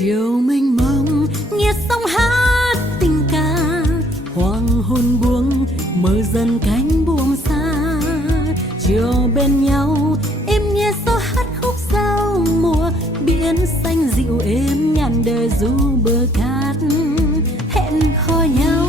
chiều mênh mông nghe sóng hát tình ca, hoàng hôn buông mơ dần cánh buông xa. Chiều bên nhau em nghe gió hát khúc giao mùa, biển xanh dịu êm nhàn đời du bờ cát. Hẹn hò nhau